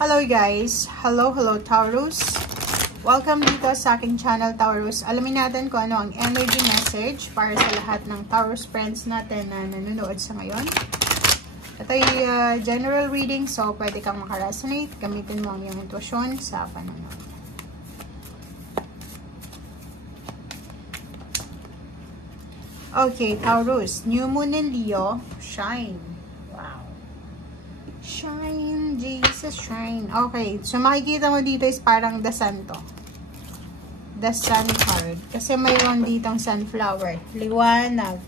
Hello guys! Hello Taurus! Welcome dito sa aking channel Taurus. Alamin natin kung ano ang energy message para sa lahat ng Taurus friends natin na nanonood sa ngayon. Ito ay general reading, so pwede kang makaresonate. Gamitin mo ang iyong intuition sa panonood. Okay, Taurus. New Moon in Leo. Shine. Shine, Jesus, shine. Okay, so makikita mo dito is parang the sun to. The sun card. Kasi mayroon ditong sunflower. Liwanag.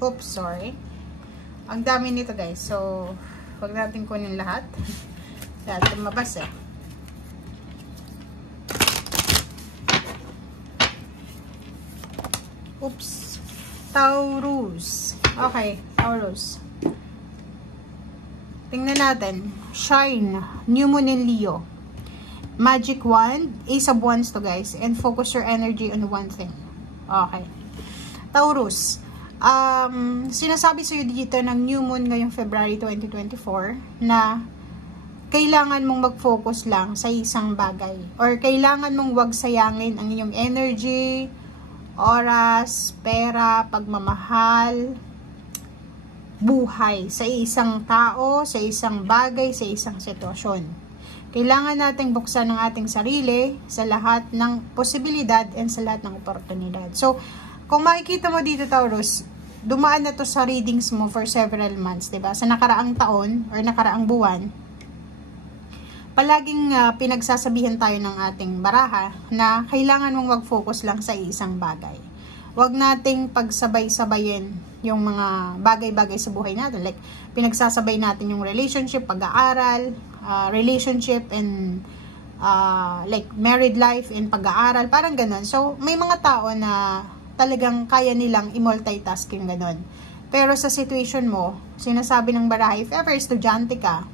Oops, sorry. Ang dami nito guys. So, huwag natin kunin lahat. Dahil tumabas eh. Oops. Taurus. Okay, Taurus. Tingnan natin. Shine. New Moon in Leo. Magic Wand. Ace of Wands to guys. And focus your energy on one thing. Okay. Taurus. Sinasabi sa'yo dito ng New Moon ngayong February 2024 na kailangan mong mag-focus lang sa isang bagay. Or kailangan mong wag sayangin ang iyong energy, oras, pera, pagmamahal, buhay sa isang tao, sa isang bagay, sa isang sitwasyon. Kailangan nating buksan ang ating sarili sa lahat ng posibilidad and sa lahat ng oportunidad. So, kung makikita mo dito Taurus, dumaan na to sa readings mo for several months, diba? Sa nakaraang taon or nakaraang buwan, palaging pinagsasabihan tayo ng ating baraha na kailangan mong mag-focus lang sa isang bagay. Huwag nating pagsabay-sabayin yung mga bagay-bagay sa buhay natin. Like, pinagsasabay natin yung relationship, pag-aaral, relationship and like married life and pag-aaral, parang ganun. So, may mga tao na talagang kaya nilang i-multitasking ganun. Pero sa situation mo, sinasabi ng baraha, if ever estudyante ka,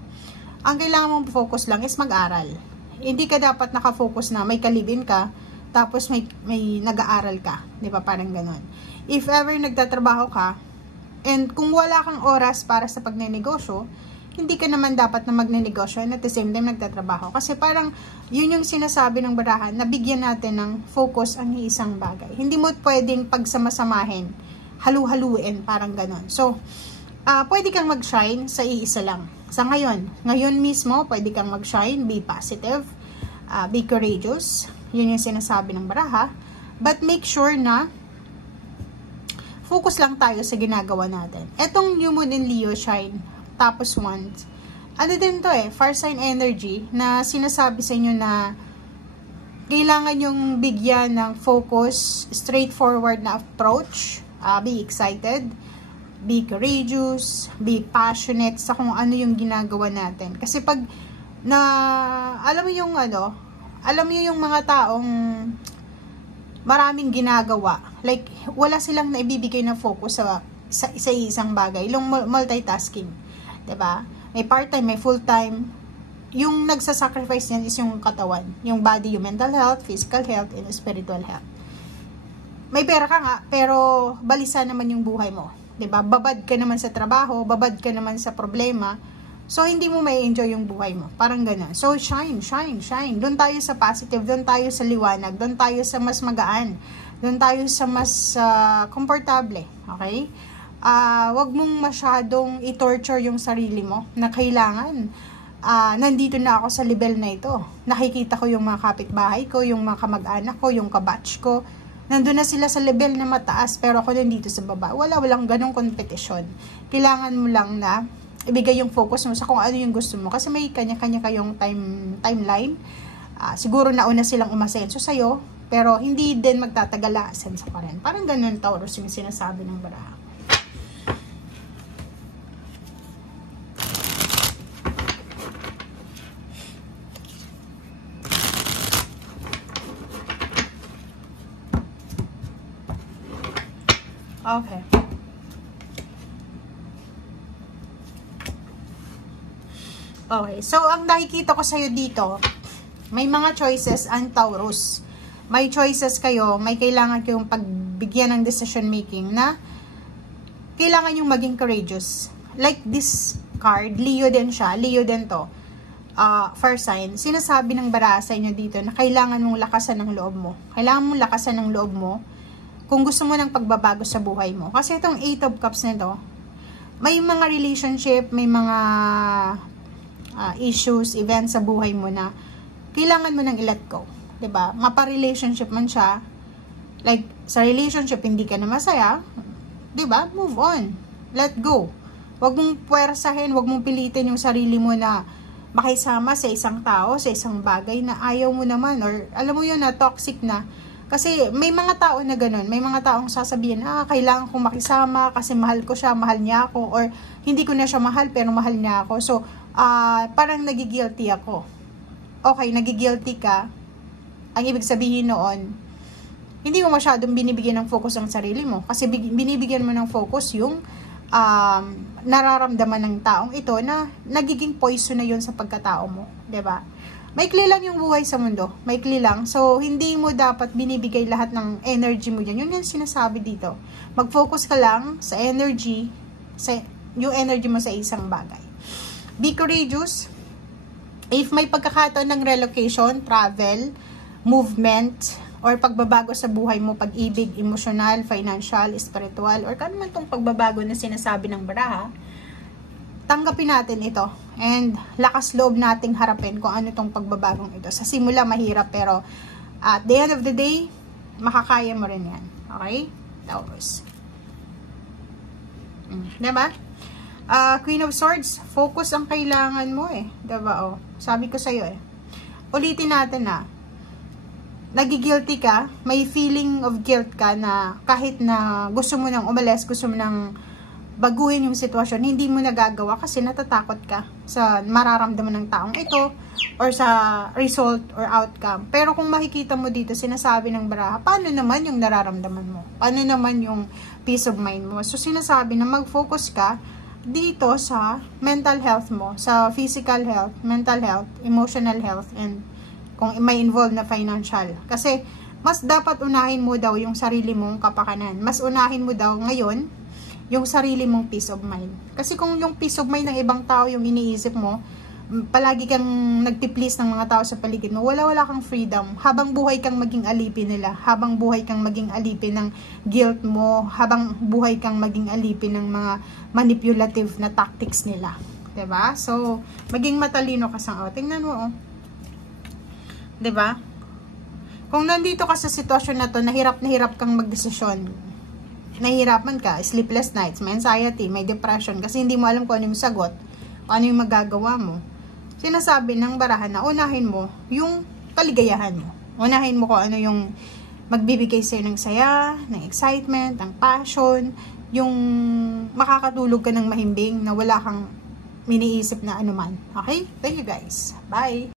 ang kailangan mong focus lang is mag-aral. Hindi ka dapat nakafocus na may kalibin ka, tapos may nag-aaral ka. Di ba? Parang ganun. If ever nagtatrabaho ka, and kung wala kang oras para sa pagnenegosyo, hindi ka naman dapat na magnenegosyo and at the same time nagtatrabaho. Kasi parang yun yung sinasabi ng barahan, na bigyan natin ng focus ang isang bagay. Hindi mo pwedeng pagsamasamahin, halu-haluin, parang ganun. So, pwede kang mag-shine sa iisa lang. Sa ngayon mismo, pwede kang mag-shine, be positive, be courageous. Yun yung sinasabi ng baraha. But make sure na focus lang tayo sa ginagawa natin. Etong New Moon in Leo shine, tapos Wands. Ano din to fire sign energy na sinasabi sa inyo na kailangan yung bigyan ng focus, straightforward na approach, be excited, be courageous, be passionate sa kung ano yung ginagawa natin. Kasi pag alam mo yung yung mga taong maraming ginagawa, like wala silang naibibigay na focus sa isang bagay, yung multitasking, 'di ba? May part-time, may full-time. Yung nagsasacrifice niyan is yung katawan, yung body, yung mental health, physical health, and spiritual health. May pera ka nga, pero balisa naman yung buhay mo. 'Di ba? Babad ka naman sa trabaho, babad ka naman sa problema. So hindi mo may enjoy yung buhay mo. Parang gano'n. So shine. Doon tayo sa positive, doon tayo sa liwanag, doon tayo sa mas magaan, doon tayo sa mas komportable, okay? Wag mong masyadong i-torture yung sarili mo na kailangan nandito na ako sa level na ito. Nakikita ko yung mga kapitbahay ko, yung mga kamag-anak ko, yung kabatch ko. Nandun na sila sa level na mataas, pero ako nandito sa baba. Walang ganong kompetisyon. Kailangan mo lang na ibigay yung focus mo sa kung ano yung gusto mo. Kasi may kanya-kanya kayong timeline. Siguro nauna silang umasenso sa'yo, pero hindi din magtatagal asenso pa rin. Parang ganun Taurus yung sinasabi ng baraha. Okay. Okay, so ang nakikita ko sa'yo dito, may mga choices ang Taurus. May choices kayo, may kailangan kayong pagbigyan ng decision making na kailangan yung maging courageous. Like this card, Leo din siya, Leo din to. Fire sign, sinasabi ng baraha sa inyo dito na kailangan mong lakasan ng loob mo. Kailangan mong lakasan ng loob mo kung gusto mo ng pagbabago sa buhay mo. Kasi itong 8 of Cups na to, may mga relationship, may mga issues, events sa buhay mo na kailangan mo nang i-let go. 'Di ba? Mapa-relationship man siya, like sa relationship hindi ka na masaya, 'di ba? Move on. Let go. Huwag mong puwersahin, huwag mong pilitin yung sarili mo na makisama sa isang tao, sa isang bagay na ayaw mo naman, or alam mo yun na toxic na. Kasi may mga tao na ganun, may mga taong sasabihin, kailangan kong makisama kasi mahal ko siya, mahal niya ako, or hindi ko na siya mahal pero mahal niya ako. So, parang nagigilty ako. Okay, nagigilty ka. Ang ibig sabihin noon, hindi mo masyadong binibigyan ng focus ang sarili mo. Kasi binibigyan mo ng focus yung nararamdaman ng taong ito na nagiging poison na yun sa pagkatao mo, 'di ba? Maikli lang yung buhay sa mundo, maikli lang. So hindi mo dapat binibigay lahat ng energy mo diyan. Yun yung sinasabi dito. Mag-focus ka lang sa energy, yung energy mo sa isang bagay. Be courageous. If may pagkakataon ng relocation, travel, movement, or pagbabago sa buhay mo, pag-ibig, emosyonal, financial, spiritual, or kano man tong pagbabago na sinasabi ng baraha, tanggapin natin ito. And lakas loob nating harapin kung ano tong pagbabagong ito. Sa simula, mahirap, pero at the end of the day, makakaya mo rin yan. Okay? Tapos. Diba? Queen of Swords, focus ang kailangan mo eh. Diba? Sabi ko sa'yo eh. Ulitin natin na. Nagigilty ka, may feeling of guilt ka na kahit na gusto mo nang umalis, gusto mo nang baguhin yung sitwasyon, hindi mo nagagawa kasi natatakot ka sa mararamdaman ng taong ito or sa result or outcome. Pero kung makikita mo dito, sinasabi ng baraha, paano naman yung nararamdaman mo? Paano naman yung peace of mind mo? So sinasabi na mag-focus ka dito sa mental health mo, sa physical health, mental health, emotional health, and kung may involved na financial. Kasi, mas dapat unahin mo daw yung sarili mong kapakanan. Mas unahin mo daw ngayon yung sarili mong peace of mind. Kasi kung yung peace of mind ng ibang tao yung iniisip mo, palagi kang nagpi-please ng mga tao sa paligid mo, wala kang freedom. Habang buhay kang maging alipin nila, habang buhay kang maging alipin ng guilt mo, habang buhay kang maging alipin ng mga manipulative na tactics nila. 'Di ba? So, maging matalino ka sa tingnan mo, 'di ba? Kung nandito ka sa sitwasyon na to, nahirap kang magdesisyon. Nahihirapan ka, sleepless nights, may anxiety, may depression kasi hindi mo alam kung ano yung sagot, kung ano yung magagawa mo. Sinasabi ng baraha na unahin mo yung kaligayahan mo. Unahin mo kung ano yung magbibigay sa'yo ng saya, ng excitement, ng passion, yung makakatulog ka ng mahimbing na wala kang miniisip na anuman. Okay? Thank you guys. Bye!